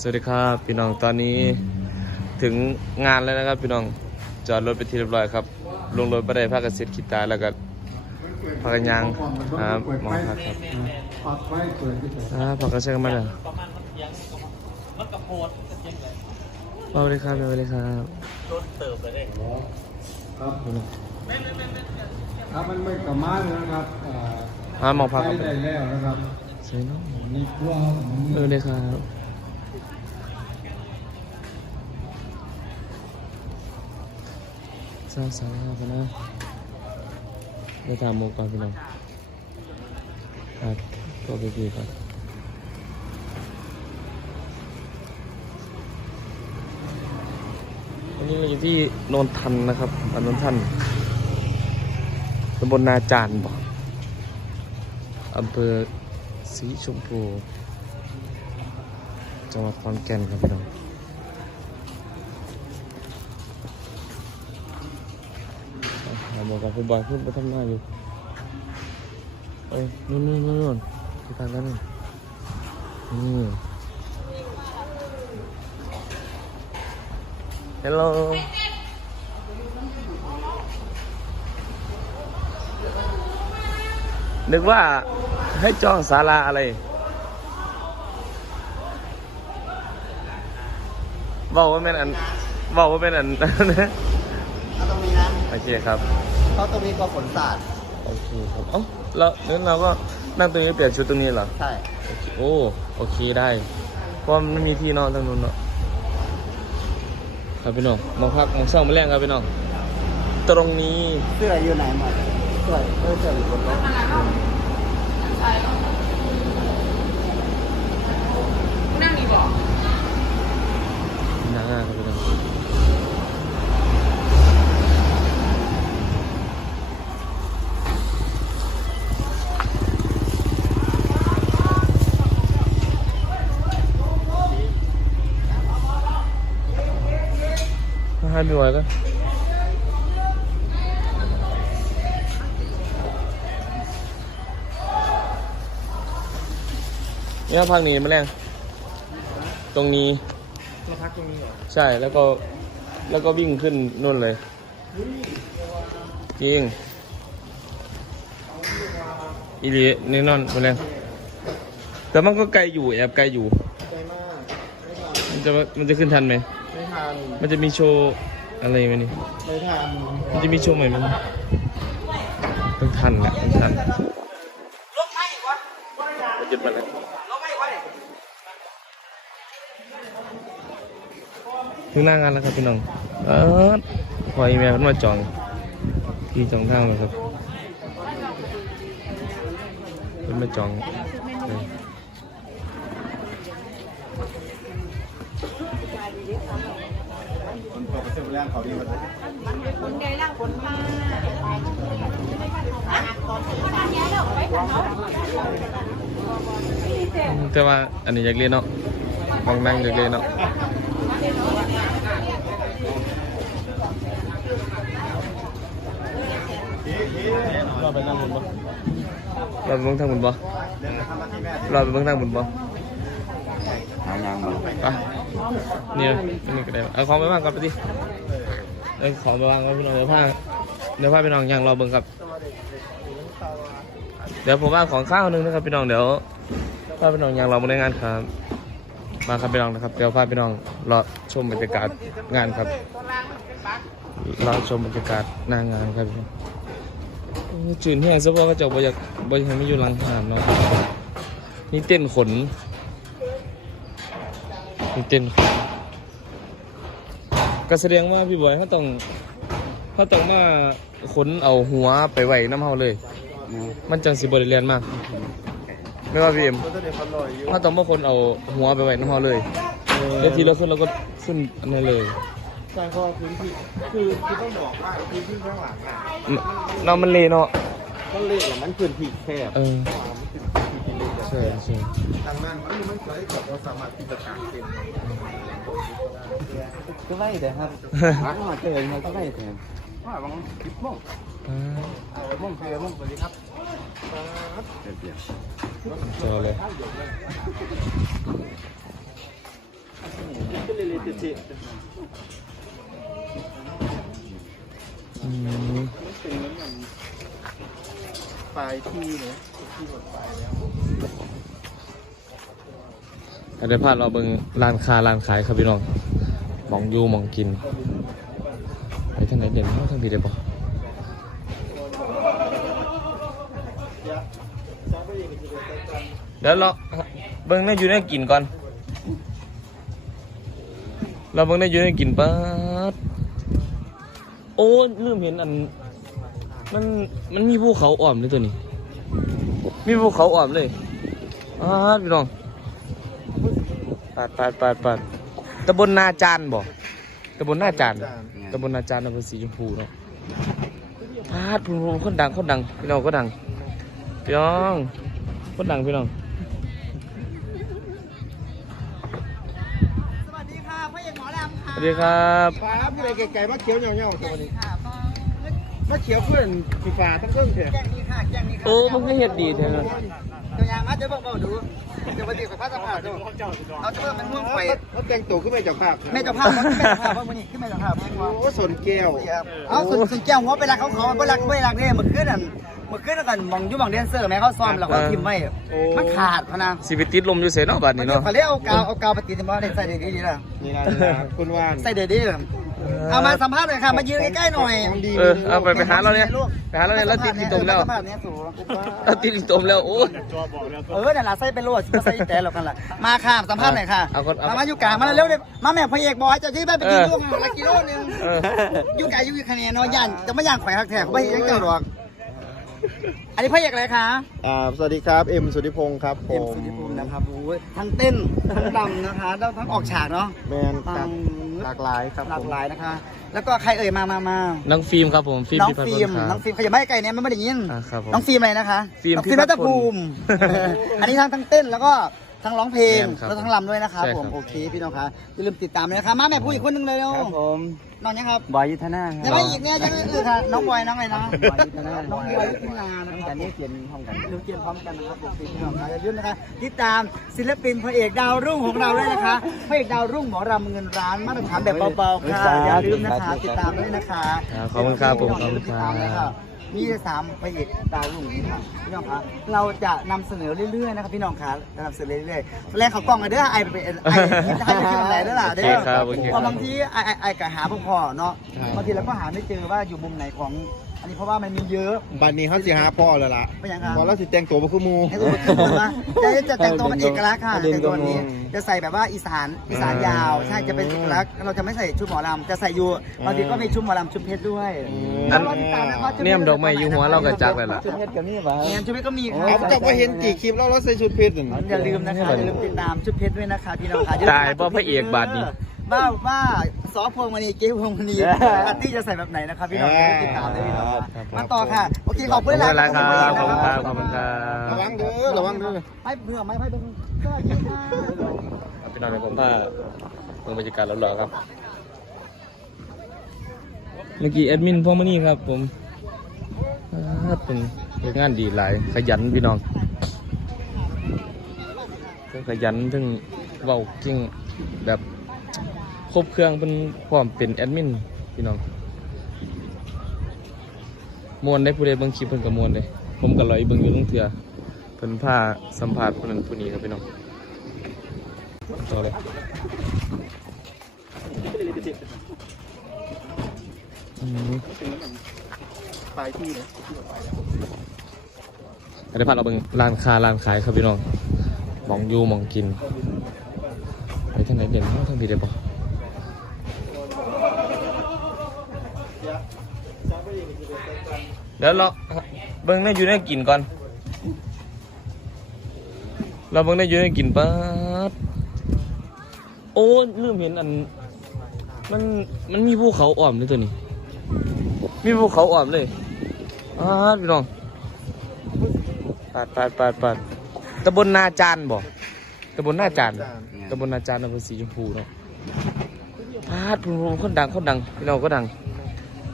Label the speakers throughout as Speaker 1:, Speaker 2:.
Speaker 1: สวัสดีครับพี่น้องตอนนี้ถึงงานแล้วนะครับ พี่น้องจอดรถไปนที่เรียบร้อยครับ ลงรถไปได้พักกระเซ็ตขีดตายแล้วก็พักกันยางครับหมองพักครับ
Speaker 2: ปักไฟเปิดที่ไหน
Speaker 1: อ่าพักกระเซ็ตกันมาเลย
Speaker 3: ประมาณมันยังมันกระโพดก็เจียงเลย
Speaker 1: สวัสดีครับสวัสดีครับ
Speaker 3: โดนเติบเลยเด้
Speaker 2: ครับครับมันไม่กระมาเลยนะครับอ่า
Speaker 1: อ่ามองพัก
Speaker 2: ไป
Speaker 1: ครับ
Speaker 2: ได้แล้วนะครับ
Speaker 1: สวยเนาะ
Speaker 2: นี่พวก
Speaker 1: สวัสดีครับ สาวสาวครับนะไปตามโมก่อนพี่น้องครับก็ไปดีครับวันนี้เราอยู่ที่นนทันนะครับอันนนทันตำบลนาจารบอกอำเภอศรีชมพู จังหวัดขอนแก่นครับพี่น้อง อ่าบอกกับพี่บอยขึ้นไปทำหน้าอยู่เอ้ยนู่นนู่นนู่นที่ทางนั้นนู่นนี่ Hello นึกว่าให้จองศาลาอะไรบอกว่าเป็นอันบอกว่าเป็นอัน
Speaker 4: ตรงนี้นะ
Speaker 1: โอเคครับ
Speaker 4: เพราะตรงนี้ก็ฝนสาด
Speaker 1: โอเคครับเอ้าแล้วนั้นเราก็นั่งตรงนี้เปลี่ยนชุดตรงนี้เหรอ
Speaker 4: ใช่
Speaker 1: โอเคโอ้โอเคได้เพราะมันไม่มีที่นอนทางนู้นเนาะครับพี่น้องมาพักมาเช่ามาแรงครับพี่น้องตรงนี้
Speaker 4: เสื้ออยู่ไหนหมดเสื้อเออเสื้ออยู่บนรถ
Speaker 1: หน้างานครับพี่น้อง ให้พี่บอยก็เนี่ยพักนี้มาแรงตรงนี้
Speaker 3: มาพักตรงนี้เหรอ
Speaker 1: ใช่ แล้วก็ แล้วก็วิ่งขึ้นนู่นเลย จริง อีหลีนี่นอนมาแล้วแต่มันก็ไกลอยู่แอบไกลอยู่
Speaker 4: ใจมาก ไม่ทัน
Speaker 1: มันจะ มันจะขึ้นทันไหม
Speaker 4: ไม่ทัน
Speaker 1: มันจะมีโชว์ อะไรไหมนี่
Speaker 4: ไม่ทัน
Speaker 1: มันจะมีโชว์ใหม่ไหมต้องทันแหละต้องทันมันจะมาแล้วถึงหน้างานแล้วครับพี่น้อง เออพออีเมลมันมาจองที่จองทางเลยครับเพิ่นมาจอง
Speaker 4: ตกเสื้อแรงเขาดีมาเลย
Speaker 5: คนใดล่างคนมา
Speaker 1: แต่ว่าอันนี้อยากเรียนเนาะบางนั่งอยากเรียนเนาะรอไปนั่งบนบ่รอไปเบิ่งทางบนบ่
Speaker 4: เดินทำมาที่แม่
Speaker 1: รอไปเบิ่งทางบนบ่
Speaker 4: หางานมา
Speaker 1: ไปนี่เลยนี่ก็ได้เอาของไปวางก่อนไปดิ เอาของไปวางไว้พี่น้องเดี๋ยวพาเดี๋ยวพาพี่น้องยังรอเบิ่งครับ เดี๋ยวผมว่าของข้าวหนึงนะครับพี่น้องเดี๋ยวพาพี่น้องยังรอมาในงานครับ มาครับพี่น้องนะครับ เดี๋ยวพาพี่น้องรอชมบรรยากาศงานครับรอชมบรรยากาศหน้างานครับพี่น้องจืดเฮียซะเพราก็จะบ่อยากบ่อยากให้ไม่อยู่หลังหานเนาะนี่เต้นขนนี่เต้นขน ก็แสดงว่าพี่บอยเขาต้องเขาต้องมาขนเอาหัวไปไว้น้ำเฮาเลย มันจังสิบริเรียนมากไม่ว่าพี่เอ็ม
Speaker 4: ก็จะเดี๋ยวเขาลอยอยู่
Speaker 1: ถ้าต้องมาคนเอาหัวไปไว้น้ำเฮาเลยแล้วทีละขึ้นเราก็ขึ้นอันนี้เลย
Speaker 4: ใช่เพราะว่าพื้นที่คือคือต้องบอกว่าพื้นที่ข้างหลังน่ะ
Speaker 1: เนาะมันเลยเนาะ
Speaker 4: มันเล็กหรอมันพื้นที่แคบ
Speaker 1: เออ
Speaker 4: มันเป็นพื้นที่เล็ก
Speaker 1: ใช่ใช่
Speaker 4: ทางนั้นมันมันเคยกับเราสามารถที่จะกางเต็นท์ ก็ไม่แต่ครับหามาเจอมันก็ไม่แต่ว่าบางคิดมง
Speaker 1: อ่า
Speaker 4: เอามองเจอมงสวัสดีครับเปลี่ยน
Speaker 1: เจอเลย
Speaker 4: ปลายที่เนี่ยที่หมดไปแล้ว
Speaker 1: เดี๋ยวพาเราเบิ่งร้านค้าร้านขายครับพี่น้องมองอยู่มองกิน ไปทางไหนเด่นทางพี่ได้ปะเดี๋ยวเราเบิ่งได้อยู่ได้กินก่อน เราเบิ่งได้อยู่ได้กินปั๊ดโอ้ลืมเห็นอัน มัน มันมีภูเขาอ่อมเลยตัวนี้ มีภูเขาอ่อมเลยอ้าพี่น้อง ปาดปาดปาดปาดตำบลนาจานบ่ตำบลนาจานตำบลนาจานอำเภอสีชมพูเนาะปาดพูนพูนคนดังคนดังพี่น้องก็ดังพี่น้องคนดังพี่น้อง
Speaker 5: สวัสดีค่ะพ่อเอกหมอลำค่ะ
Speaker 1: สวัสดีครับ
Speaker 4: ปลาผู้ใดไก่ๆมาเขียวเงาๆตัวนี้
Speaker 5: ค่ะพ่อ
Speaker 4: มาเขียวเพื่อนสีฟ้าตั้งเครื่องเถอะ
Speaker 5: แจ้งนี่ค่ะแจ้งนี่ค่ะ
Speaker 1: โอ้มันก็เฮ็ดดีแท้นะ
Speaker 5: ตัวอย่างมาเดี๋ยวบอกบอกดู เดี๋ยวปฏิบัติภาพสภาพดูเอาเชื่อมันม่วงไฟ
Speaker 4: เขาแต่งตัวขึ้นไปจากภาพ
Speaker 5: แม่เจ้าภาพขึ้นแม่เจ้าภาพว่ามันนี่ขึ้นแม่เจ้าภาพให้ว่า
Speaker 4: โอ้สนแก้ว
Speaker 5: เอาสุดสุดแก้วหัวไปรักเขาเขาไปรักไปรักเนี่ยมันขึ้นอะมันขึ้นกันมองยุ่มองเดนเซอร์แม่เขาซ้อมแล้วเขาทิมไม่มันขาดพนะ
Speaker 1: สิไปติดลมอยู่เสยเนาะบัด
Speaker 5: มัน
Speaker 1: นี้
Speaker 5: เดี๋ยว
Speaker 1: เนาะ
Speaker 5: เขาเรียกเอากาวเอากาวปฏิทินมาใส่ดีดีละ
Speaker 4: นี่นะคุณว่าน
Speaker 5: ใส่ดีดี เอามาสัมภาษณ์หน่อยค่ะ มายืนใกล้ๆหน่อย
Speaker 1: เออเอาไปไปหาเราเนี่ยไปหาเราเนี่ยเราติดอีตมแล้ว
Speaker 5: สัมภาษณ์เนี่ยสู
Speaker 1: เราติดอีตมแล้วโอ้ย
Speaker 5: เออเนี่ยล่ะใส่เป็นโลดมาใส่แต่เรากันล่ะมาค่ะสัมภาษณ์หน่อยค่ะ
Speaker 1: เอาคนเอา
Speaker 5: มามาอยู่กลางมาเร็วๆเลยมาแม่พระเอกบอยจะที่บ้านไปกินลูกละกิโลนึง
Speaker 1: เออ
Speaker 5: อยู่ไกลอยู่คะแนนเนาะย่านจะไม่ย่านแขวงหักแท้เขาไม่ยังเจ้าหรอก อันนี้พระเอกอะไรคะ
Speaker 4: อ่าสวัสดีครับเอ็มสุธิพงศ์ครับผ
Speaker 5: เอ็ม
Speaker 4: ม
Speaker 5: สุธิภูมินะครับโอ้ยทั้งเต้นทั้งรำนะคะแล้วทั้งออกฉากเนาะ
Speaker 4: แมนครับหลากหลายครับ
Speaker 5: หลากหลายนะคะ แล้วก็ใครเอ่ยมามามา
Speaker 1: น้องฟิล์มครับผมฟิล์ม
Speaker 5: น้อง
Speaker 1: พิพัฒน์
Speaker 5: ฟิล์ม
Speaker 1: ค
Speaker 5: น้
Speaker 1: รั
Speaker 5: อบ งฟิล์มเขาอย่าไม่ให้ไกลเนี่ยมันไม่ได้ยิน
Speaker 1: อ่าครับผม
Speaker 5: น้องฟิล์มอะไรนะคะ
Speaker 1: ฟิล์ม
Speaker 5: น้องฟิล์ม
Speaker 1: พิพั
Speaker 5: รั
Speaker 1: ฒน์
Speaker 5: ตภูมิอันนี้ทั้งทั้งเต้นแล้วก็ ทั้งร้องเพลง
Speaker 1: แม่นครับ
Speaker 5: แล้วทั้งรำด้วยนะครับ
Speaker 1: ใช่ครับ
Speaker 5: ผมโอเคพี่น้องคะอย่าลืมติดตามเลยนะครับมาแม่พูดอีกคนหนึงเลยเร็ว
Speaker 4: ครับผม
Speaker 5: น้องยังครับ
Speaker 4: บอยยุทธนาค
Speaker 5: ยัง
Speaker 4: รับ
Speaker 5: ไม่อีกเนี่ยยังอื่นค่ะน้องบอยน้องอะไรนะ
Speaker 4: บอยยุทธนา
Speaker 5: น้องบอยยุทธนานะค
Speaker 4: กั
Speaker 5: รั
Speaker 4: น
Speaker 5: บ
Speaker 4: นี่เขียนพร้อมกัน
Speaker 5: ดูเกียนพร้อมกันนะครับผมพี่น้องคะอย่าลืมนะคะติดตามศิลปินพระเอกดาวรุ่งของเราด้วยนะคะพระเอกดาวรุ่งหมอรำเงินร้านมาตรฐานแบบเบาๆค่ะอย่าลืมนะคะติดตามด้วยนะคะ
Speaker 1: ครับขอบคุณครับผมขอบคุณครับ
Speaker 5: ติดตามเลยะ นี่จะสามพระเอกดาวรุ่งนี่ค่ะพี่น้องคะเราจะนำเสนอเรื่อยๆนะครับพี่น้องคะจะนำเสนอเรื่อยๆแรกเขากล้องกันเด้อไอไปเป็นไอไอไปคิดอะไรเด้อล่ะเด้
Speaker 1: โอเคครับโอเคครับ
Speaker 5: เพราะบางทีไอไอไอก็หาพวกพ่อเนาะบางทีเราก็หาไม่เจอว่าอยู่มุมไหนของ อันนี้เพราะว่ามันมีเยอะ
Speaker 4: บันนี้เขาสิหาพ่อแล้วล่ะ
Speaker 5: ไม่ยังครับ
Speaker 4: พอแล้วสิแต่งตัวมาคือหมู
Speaker 5: ให้ดูขึ้นมาจะจะแต่งตัวเป็นเอกลักษณ์ค่ะแต่งตัวนี้ จะใส่แบบว่าอีสานอีสานยาว ใช่จะเป็นเอกลักษณ์เราจะไม่ใส่ชุดหมอลำจะใส่อยู่บางทีก็มีชุดหมอลำชุดเพชรด้วย
Speaker 1: อัน
Speaker 5: แล้วรอติดตามนะคะชุเพชร
Speaker 1: เนี่ยมดอกไม้อยู่หัวเราก็จักเลยล่ะ
Speaker 4: ชุดเพชรกับนี่ป่ะ
Speaker 5: เนี่ยชุดเพชรก็มีค่ะ
Speaker 4: เอาจับว่าเห็นกี่คลิปแล้วเราใส่ชุดเพชรนั่น
Speaker 5: อย่าลืมนะคะอย่าลืมติดตามชุดเพชรด้วยนะคะพี่น้องค่ะ
Speaker 1: ตายเพราะพระเอกบาทนี้
Speaker 5: ว่าว่าซอฟพวงมณีเจ๊พวงมณีอาร์ตี้จะใส่แบบไหนนะครับพี่น้องอย่าลืมติดตามด้วยพี่น้องค่ะ
Speaker 1: ครับ
Speaker 5: มาต่อค่ะโอเคขอบ
Speaker 1: ข
Speaker 5: คุ
Speaker 1: อบ
Speaker 5: ณ
Speaker 1: คุณ
Speaker 5: หลาย
Speaker 1: ครับขอบคุณครับขอบคุณครั
Speaker 4: ระวั
Speaker 1: บ
Speaker 4: งเด้อระวังเด้อ
Speaker 5: ไม่เบื่อไม่ไม่เป็นสวัสดีค่ะ
Speaker 1: พี่น้องในผมว่าเมืองบรรยากาศหล่อๆครับ เมื่อกี้แอดมินพ่อมานี่ครับ ผมอ่าเป็นเป็นงานดีหลายขยันพี่น้องทั้งขยันทั้งเว้าเก่งแบบ ครบเครื่องเป็นพร้อมเป็นแอดมินพี่น้องมวนได้ผู้ใดเบิ่งคลิปเพิ่นก็มวนเลยผมก็ลอยเบิ่งอยู่ตั้งเถื่อเพิ่นพาสัมภาษณ์ผู้นั้นผู้นี้ครับพี่น้องต่อเลยอืม
Speaker 4: ปลายที่นี่ย
Speaker 1: เดี๋ยวพาเราเบิ่งร้านค้าร้านขายครับพี่น้องมองอยู่มองกินไปทางไหนเด่นทางพี่ได้ปะ ดี๋ยวเราเบิ่งได้อยู่ได้กินก่อน เราเบิ่งได้อยู่ได้กินปั๊ดโอ้ลืมเห็นอัน มันมันมีภูเขาอ่อมเลยตัวนี้ มีภูเขาอ่อมเลยอ้าพี่น้องปาดปาดปาดปาดตำบลนาจานบ่ตำบลนาจานตำบลนาจานอำเภอสีชมพูเนาะปาดพูนพูนคนดังคนดัง พี่น้องก็ดัง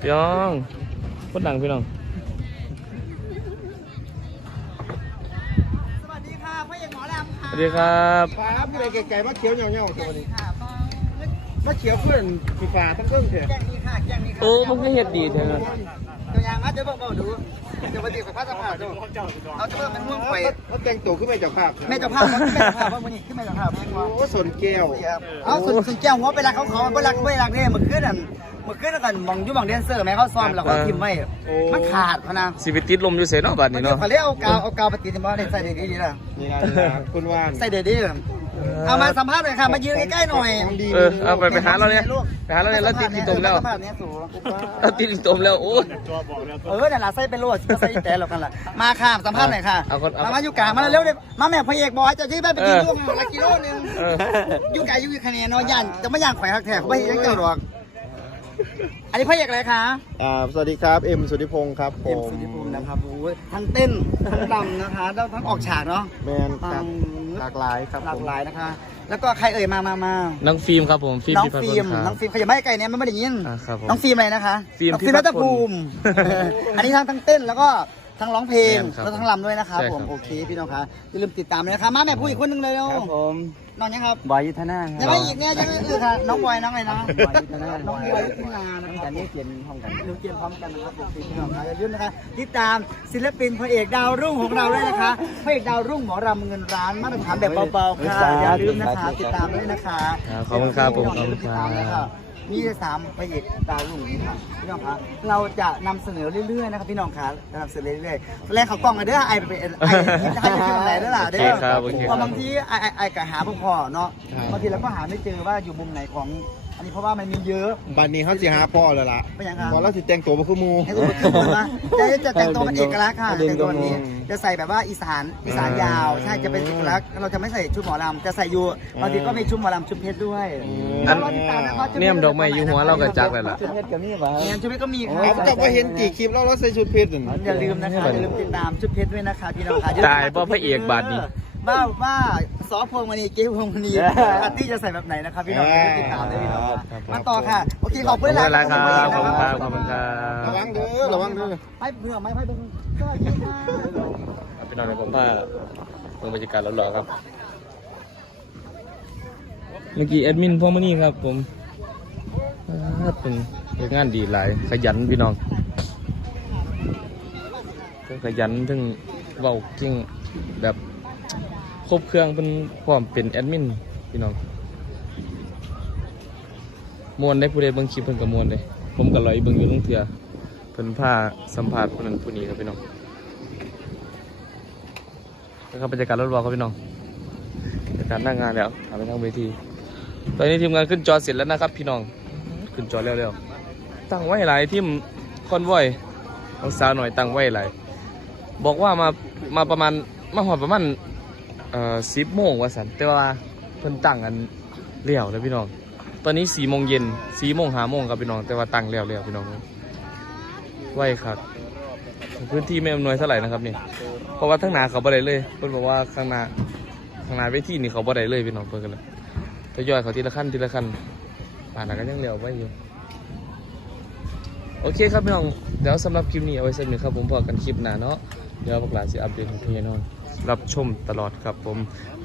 Speaker 1: พี่น้องคนดังพี่น้อง
Speaker 5: วัสดีครั
Speaker 1: บ
Speaker 4: ปลาผู้ใดไก่ๆมาเขียวเงาๆตัวนี้
Speaker 5: ค่ะพ่อ
Speaker 4: มาเขียวเพื่อนสีฟ้าทั้งเครื่องเถอะ
Speaker 5: แกงนี้ค่ะแกงนี้ค่ะ
Speaker 1: โอ้มันก็เฮ็ดดีแท้
Speaker 5: ตัวอย่างมาเดี๋ยวบอกบอกดูเดี๋ยววันนี้ไปพัฒนาดูเอาจะเพิ่มมันม่วงไฟ
Speaker 4: เขาแต่งตัวขึ้นไปจากภาพ
Speaker 5: แม่เจ้าภาพแม่เจ้าภาพว่ามันนี่ขึ้นแม่เจ้าภาพแม่งว่า
Speaker 4: โอ้สนแก้ว
Speaker 5: เอาสุดสุดแก้วหัวไปรักเขาเขาไปรักไปรักเนี่ยมันขึ้นอะ มันขึ้นกันมองยุ่มองเดนเซอร์แม่เขาซ้อมแล้วเขาทิมไม่มันขาดพนะ
Speaker 1: สิไปติดลมอยู่เสยเนาะบัด
Speaker 5: มัน
Speaker 1: นี้
Speaker 5: เดี๋ยว
Speaker 1: เนาะ
Speaker 5: เขาเรียกเอากาวเอากาวไปติดที่มันใส่เด็ดดีๆนะ
Speaker 4: นี่นะคุณว่าน
Speaker 5: ใส่เด็ดดีเอามาสัมภาษณ์หน่อยค่ะมายืนใกล้ๆหน่อย
Speaker 1: เออเอาไปไปหาเราเนี่ยไปหาเราเนี่ยเราติดที่ตมแล้ว
Speaker 5: สัมภาษณ์เนี่ยสู
Speaker 1: เราติดที่ตมแล้วโอ้ย
Speaker 5: เออเนี่ยล่ะใส่เป็นโลดใส่แต่เรากันล่ะมาค่ะสัมภาษณ์หน่อยค่ะ
Speaker 1: เอาคนเอา
Speaker 5: มามาอยู่กลางมาเร็วๆเลยมาแม่พระเอกบอยจะที่บ้านไปกินลูกละกิโลนึง
Speaker 1: เออ
Speaker 5: อยู่ไกลอยู่คะแนนนอนยันจะไม่ย่างแขวงหักแถกไม่ยังเจ้าหรอก อันนี้พระเอกอะไรคะ
Speaker 4: อ่าสวัสดีครับ เอ็มสุธิพงศ์ครับผ
Speaker 5: เอ็ม
Speaker 4: ม
Speaker 5: สุธิภูมินะครับโอ้ยทั้งเต้นทั้งรำนะคะแล้วทั้งออกฉากเนาะ
Speaker 4: แมนครับหลากหลายครับ
Speaker 5: หลาก
Speaker 4: ผม
Speaker 5: หลายนะคะ แล้วก็ใครเอ่ยมามามา
Speaker 1: น้องฟิล์มครับผมฟิล์ม
Speaker 5: น้อง
Speaker 1: พิพัฒน์
Speaker 5: ฟิล์ม
Speaker 1: พลครับ
Speaker 5: น้องฟิล์มขยับไม่ให้ไกลเนี่ยมันไม่ได้ยิน
Speaker 1: อ่าครับผม
Speaker 5: น้องฟิล์มอะไรนะคะ
Speaker 1: ฟิล์ม
Speaker 5: น้องฟิล์ม
Speaker 1: พิพั
Speaker 5: รั
Speaker 1: ฒน์
Speaker 5: ตภูมิอันนี้ทั้งทั้งเต้นแล้วก็ทั้งร้องเพลง
Speaker 1: แม่นครับ
Speaker 5: แล้วทั้งรำด้วยนะครับ
Speaker 1: ใช่
Speaker 5: ผม
Speaker 1: ครับ
Speaker 5: โอเคพี่น้องคะอย่าลืมติดตามเลยนะคะมาแม่พูดอีกคนหนึงเลยเร็ว
Speaker 4: ครับผม
Speaker 5: น้องยังครับ
Speaker 4: บอยยุทธนาค
Speaker 5: ยัง
Speaker 4: รั
Speaker 5: ไม่อีกเนี่ยยังไม่อีกค่ะน้องบอยน้องอะไรนะ
Speaker 4: บอยยุทธนา
Speaker 5: น้องบอยขึ้นมานะครับ
Speaker 4: แต่นี่เปลี่ยนห้องกัน
Speaker 5: ดูเกมพร้อมกันนะครับผมพี่น้องคะอย่าลืมนะคะติดตามศิลปินพระเอกดาวรุ่งของเราด้วยนะคะพระเอกดาวรุ่งหมอรำเงินร้านมาตรฐานแบบเบาๆค่ะอย่าลืมนะคะติดตามด้วยนะคะ
Speaker 1: ครับขอบคุณครับผมขอบคุณ
Speaker 5: ติด
Speaker 1: ครั
Speaker 5: ตามด้วยค่ะ
Speaker 1: บ
Speaker 5: มีสามพระเอกดาวรุ่งนี้ค่ะพี่น้องคะเราจะนำเสนอเรื่อยๆนะครับพี่น้องคะนำเสนอเรื่อยๆแรงเขากล้องกันเด้อไอไปเป็นไอไอจะคิดอะไรเด้อล่ะเด้
Speaker 1: โอ
Speaker 5: อ
Speaker 1: เคครับโอเคครับ
Speaker 5: เพราะบางทีไอไอไอก็หาพวกพ่อเนาะบางทีเราก็หาไม่เจอว่าอยู่มุมไหนของอั นนี้เพราะว่ามันมีเยอะ
Speaker 4: บันนี้เขาสิหาพ่อเลยล่ะ
Speaker 5: เป็นยังไง
Speaker 4: พอแล้วสิแต่งตัวมาคือหมู
Speaker 5: ให้ทุกคนรู้ว่าจะจะแต่งตัวเป็นเอกลักษณ์ค่ะแต่งตัวนี้จะใส่แบบว่าอีสานอีสานยาว ใช่จะเป็นเอกลักษณ์เราจะไม่ใส่ชุดหมอลำจะใส่อยู่บางทีก็มีชุดหมอลำชุดเพชรด้วย
Speaker 1: อัน
Speaker 5: แล้วรติดตามนะคะชุพชร
Speaker 1: เนี่ยมดอกไม้อยู่หัวเราก็จักเลยล่ะ
Speaker 4: ชุดเพชรกับนี่ป่ะ
Speaker 5: เนี่ยชุดเพชรก็มีค่ะ
Speaker 4: เอาจะไปเห็นกี่คลิปแล้วเราใส่ชุดเพชรนั่น
Speaker 5: อย่าลืมนะคะอย่าลืมติดตามชุดเพชรด้วยนะคะพี่น้องค่ะ
Speaker 1: ตายเพราะพระเอกบาทนี้
Speaker 5: ว่าว่าซอพวงมณีเก๊พวงมณีปาร์ตี้จะใส่แบบไหนนะครับพี่น้องอย่าลืมติดตามด้วยพี่น้องค่ะมาต่อค่ะ โอเคขอบ
Speaker 1: ข
Speaker 5: คุ
Speaker 1: อบ
Speaker 5: ณ
Speaker 1: คุณ
Speaker 5: หลาย
Speaker 1: ครับขอบคุณครับขอบคุณครั
Speaker 4: ระ
Speaker 1: บ
Speaker 4: วังเด้อระวังเด้อ
Speaker 5: ไปเบื่อไหมไปเบื่อสวัสดีค่ะ
Speaker 1: พี่น้องเดี๋ยวผมพาเมืองบรรยากาศหล่อๆครับ เมื่อกี้แอดมินพ่อมานี่ครับผมอ่าเป็นเป็นงานดีหลายขยันพี่น้องทั้งขยันทั้งเว้าเก่งแบบค รบเครื่องเป็นพร้อมเป็นแอดมินพี่น้องมวนได้ผู้ใดเบิ่งคลิปเพิ่นก็มวนเลยผมก็ลอยเบิ่งอยู่ตั้งเถื่อเพิ่นพาสัมภาษณ์ผู้นั้นผู้นี้ครับพี่น้องนะครับบรรยากาศรถวอครับพี่น้องบรรยากาศหน้างานแล้วทำไปทางเวที ตอนนี้ทีมงานขึ้นจอเสร็จแล้วนะครับ พี่น้องขึ้นจอเร็วๆตั้งไว้หลายทีมคอนวอยน้องสาวหน่อยตั้งไว้หลายบอกว่ามามาประมาณมาหอดประมาณ เอ่อสิบโมงว่าสันแต่ว่าเพิ่นตั้งกันเลี้ยวแล้วพี่น้อง ตอนนี้สี่โมงเย็นสี่โมงห้าโมงครับพี่น้อง แต่ว่าตั้งเลี้ยวแล้วพี่น้องไว้ครับ พื้นที่ไม่อำนวยเท่าไหร่นะครับนี่ เพราะว่าทั้งหนาเขาบ่ได้เลย เพิ่นบอกว่าข้างหน้าข้างหน้าเวทีนี่เขาบ่ได้เลยพี่น้องเพิ่นกันเลยทยอยเขาทีละขั้นทีละขั้นป่านนั้นก็ยังเลียวไว้อยู่โอเคครับพี่น้อง เดี๋ยวสำหรับคลิปนี้เอาไว้สักหนึ่งครับผมพอกันคลิปหน้าเนาะ เดี๋ยวพวกเราจะอัปเดตให้พี่น้อง รับชมตลอดครับผม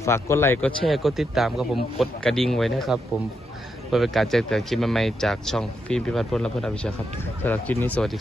Speaker 1: ฝากกดไลค์กดแชร์กดติดตามครับผมกดกระดิ่งไว้นะครับผมเพื่อเป็นการแจ้งเตือนคลิปใหม่ๆจากช่องฟิล์มพิพัฒน์พลและเพื่อนอวิชาครับสำหรับคลิปนี้สวัสดี